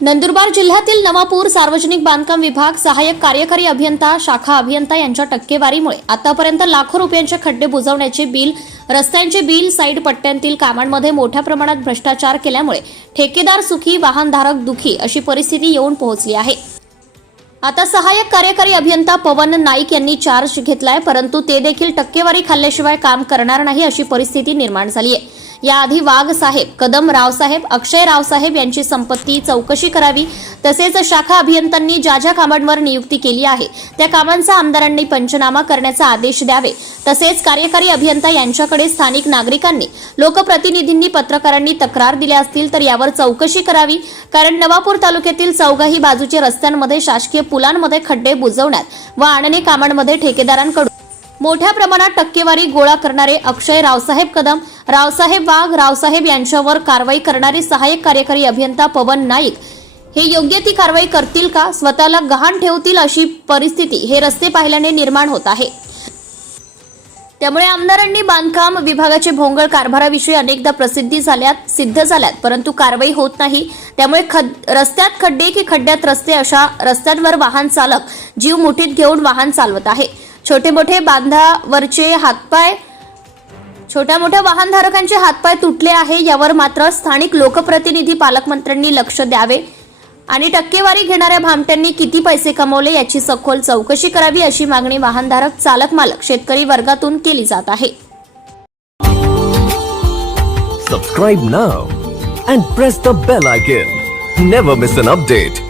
नंदुरबार जिल्ह्यातील नवापूर सार्वजनिक बांधकाम विभाग सहाय्यक कार्यकारी अभियंता शाखा अभियंता यांच्या टक्केवारीमुळे आतापर्यंत लाखो रुपयांचे खड्डे बुजवण्याचे बिल रस्त्यांचे बिल साईड पट्ट्यांतील कामांमध्ये मोठ्या प्रमाणात भ्रष्टाचार केल्यामुळे ठेकेदार सुखी वाहनधारक दुखी अशी परिस्थिती येऊन पोहोचली आहे. आता सहाय्यक कार्यकारी अभियंता पवन नाईक यांनी चार्ज घेतलाय परंतु ते देखील टक्केवारी खाल्ल्याशिवाय काम करणार नाही अशी परिस्थिती निर्माण झाली आहे. याआधी वाघ साहेब कदम रावसाहेब अक्षय रावसाहेब यांची संपत्ती चौकशी करावी. तसेच शाखा अभियंत्यांनी ज्या ज्या कामांवर नियुक्ती केली आहे त्या कामांचा आमदारांनी पंचनामा करण्याचा आदेश द्यावे. तसेच कार्यकारी अभियंता यांच्याकडे स्थानिक नागरिकांनी लोकप्रतिनिधींनी पत्रकारांनी तक्रार दिल्या असतील तर यावर चौकशी करावी. कारण नवापूर तालुक्यातील चौघाही बाजूचे रस्त्यांमध्ये शासकीय पुलांमध्ये खड्डे बुजवण्यात व आणणे कामांमध्ये ठेकेदारांकडून मोठ्या प्रमाणात टक्केवारी गोळा करणारे अक्षय रावसाहेब कदम रावसाहेब वाघ रावसाहेब यांच्यावर कारवाई करणारे सहाय्यक कार्यकारी अभियंता पवन नाईक. हे योग्य ती कारवाई करतील का? स्वतःला गहाण ठेवतील अशी परिस्थिती हे रस्ते पाहिल्याने निर्माण होत आहे. त्यामुळे आमदारांनी बांधकाम विभागाचे भोंगळ कारभाराविषयी अनेकदा प्रसिद्धी झाल्यात सिद्ध झाल्यात परंतु कारवाई होत नाही. त्यामुळे खड रस्त्यात खड्डे की खड्ड्यात रस्ते अशा रस्त्यांवर वाहन चालक जीव मुठीत घेऊन वाहन चालवत आहे. छोटे मोठे बांधावरचे हातपाय छोट्या मोठ्या वाहनधारकांचे हातपाय तुटले आहे. यावर मात्र स्थानिक लोकप्रतिनिधी पालकमंत्र्यांनी लक्ष द्यावे आणि टक्केवारी घेणाऱ्या भामट्यांनी किती पैसे कमवले याची सखोल चौकशी करावी अशी मागणी वाहनधारक चालक मालक शेतकरी वर्गातून केली जात आहे. Subscribe now and press the bell icon never miss an update